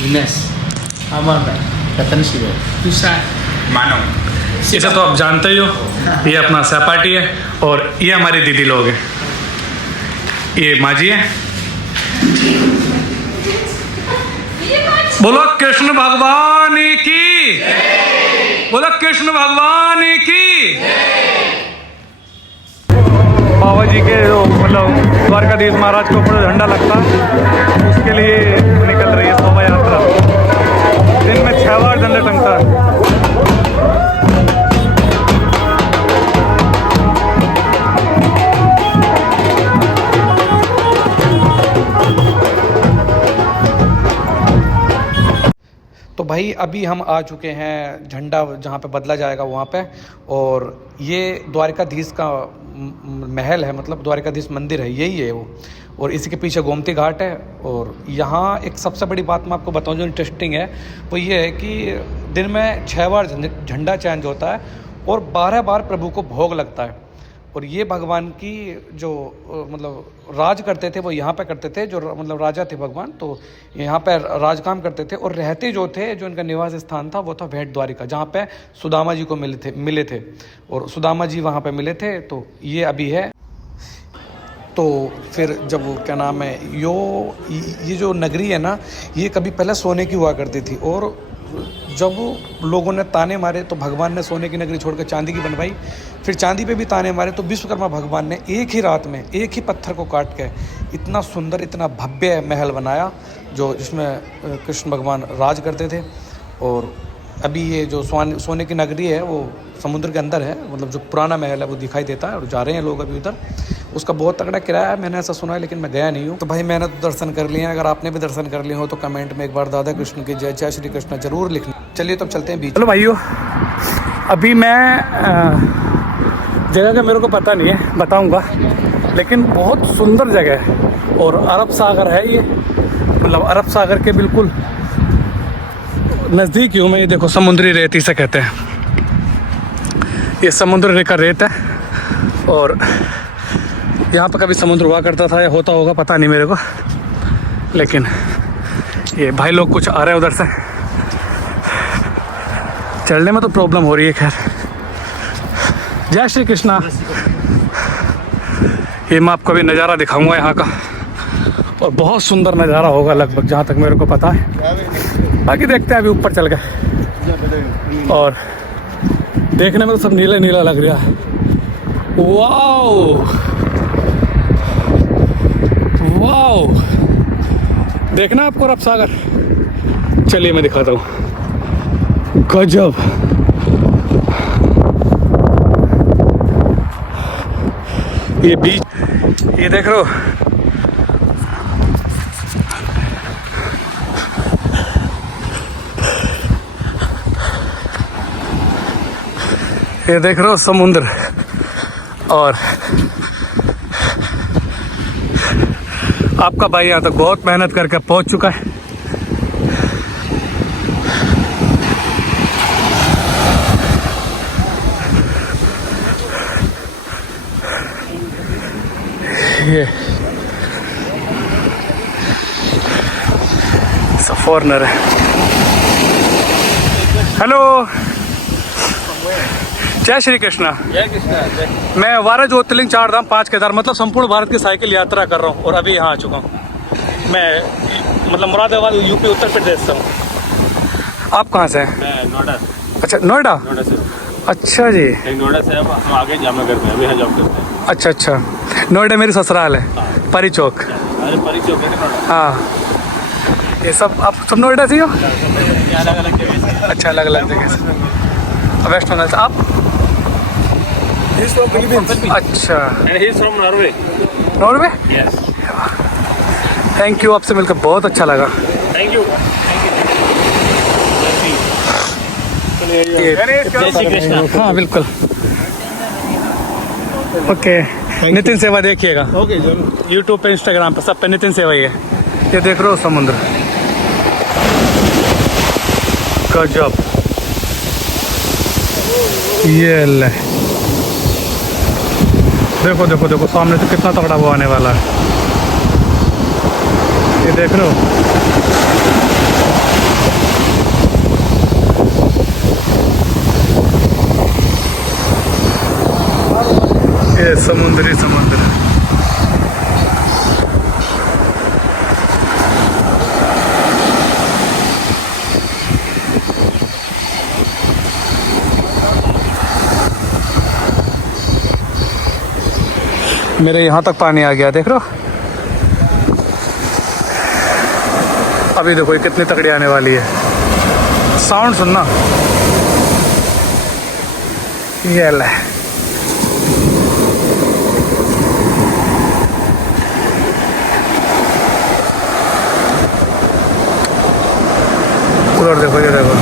दिनेश, अमर भाई, रतन शिव, तुषार, मानव। इसे तो आप जानते ही हो, ये अपना सहपाठी है और ये हमारी दीदी लोग हैं। ये माँ जी है। बोलो कृष्ण भगवान की, बोलो कृष्ण भगवान की। बाबा जी के जो मतलब द्वारकाधीश महाराज के ऊपर झंडा लगता है, उसके लिए निकल रही है शोभा यात्रा। दिन में 6 बार झंडा टंगता है। तो भाई अभी हम आ चुके हैं झंडा जहाँ पे बदला जाएगा वहाँ पे, और ये द्वारकाधीश का महल है, मतलब द्वारकाधीश मंदिर है, यही है वो। और इसी के पीछे गोमती घाट है। और यहाँ एक सबसे बड़ी बात मैं आपको बताऊँ जो इंटरेस्टिंग है, वो ये है कि दिन में 6 बार झंडा चेंज होता है और 12 बार प्रभु को भोग लगता है। और ये भगवान की जो मतलब राज करते थे वो यहाँ पे करते थे, जो मतलब राजा थे भगवान, तो यहाँ पे राज काम करते थे। और रहते जो थे, जो इनका निवास स्थान था वो था भेंट द्वारिका, जहाँ पे सुदामा जी को मिले थे और सुदामा जी वहाँ पे मिले थे। तो ये अभी है। तो फिर जब वो क्या नाम है, ये जो नगरी है ना, ये कभी पहले सोने की हुआ करती थी। और जब लोगों ने ताने मारे तो भगवान ने सोने की नगरी छोड़कर चांदी की बनवाई। फिर चांदी पे भी ताने मारे तो विश्वकर्मा भगवान ने एक ही रात में एक ही पत्थर को काट के इतना सुंदर, इतना भव्य महल बनाया, जो जिसमें कृष्ण भगवान राज करते थे। और अभी ये जो सोने की नगरी है वो समुद्र के अंदर है, मतलब जो पुराना महल है वो दिखाई देता है। और जा रहे हैं लोग अभी उधर। उसका बहुत तगड़ा किराया है, मैंने ऐसा सुना है, लेकिन मैं गया नहीं हूँ। तो भाई मैंने तो दर्शन कर लिए हैं। अगर आपने भी दर्शन कर लिए हो तो कमेंट में एक बार राधा कृष्ण की जय, जय श्री कृष्ण जरूर लिखना। चलिए तब चलते हैं बीच। चलो भाइयों, अभी मैं जगह का मेरे को पता नहीं है, बताऊँगा, लेकिन बहुत सुंदर जगह है। और अरब सागर है ये, मतलब अरब सागर के बिल्कुल नज़दीक ही हूँ मैं। ये देखो समुद्री रेत इसे कहते हैं, ये समुद्र का रेत है। और यहाँ पर कभी समुद्र हुआ करता था या होता होगा, पता नहीं मेरे को। लेकिन ये भाई लोग कुछ आ रहे हैं उधर से, चलने में तो प्रॉब्लम हो रही है। खैर, जय श्री कृष्णा। ये मैं आपको अभी नज़ारा दिखाऊंगा यहाँ का, और बहुत सुंदर नज़ारा होगा लगभग, जहाँ तक मेरे को पता है। बाकी देखते हैं, अभी ऊपर चल गए और देखने में तो सब नीला नीला लग रहा है। वाओ वाओ, देखना आपको अरब सागर। चलिए मैं दिखाता हूँ। गजब, ये बीच, ये देख रहे हो, ये देख रहे हो समुद्र। और आपका भाई यहाँ तक बहुत मेहनत करके पहुँच चुका है। ये सब फॉरनर है। हेलो, जय श्री कृष्णा। जय कृष्णा। मैं 12 ज्योतिर्लिंग 4 धाम 5 केदार, मतलब संपूर्ण भारत की साइकिल यात्रा कर रहा हूँ। और अभी यहाँ आ चुका हूँ मैं, मतलब मुरादाबाद, यूपी, उत्तर प्रदेश से हूँ। आप कहाँ से हैं? मैं नोएडा। अच्छा, नोएडा। नोएडा से। अच्छा जी। नोएडा से हम आगे जामा करते हैं, अभी यहाँ जॉब करते हैं। अच्छा अच्छा, नोएडा मेरी ससुराल है, परी चौक। अरे परी चौक है नोएडा। हाँ, ये सब आप सब नोएडा से हो? अलग अलग जगह से। अच्छा, अलग अलग जगह से। वेस्ट बंगाल से। आप? अच्छा, And he is from Norway. Norway. Yes. Thank you, आपसे मिलकर बहुत अच्छा लगा। Thank you. जय श्री कृष्ण। हाँ बिल्कुल, ओके। नितिन सेवा देखिएगा, ओके जरूर। यूट्यूब पे, इंस्टाग्राम पे, सब पे नितिन सेवा ही है। ये देख रहे हो समुद्र, गजब। ये ले, देखो देखो देखो सामने से कितना तगड़ा वो आने वाला है। ये देख रहे हो, ये समुद्री समुद्र। मेरे यहाँ तक पानी आ गया, देख रहे हो। अभी देखो ये कितनी तगड़ी आने वाली है, साउंड सुनना। ये ले, उधर देखो, ये देखो।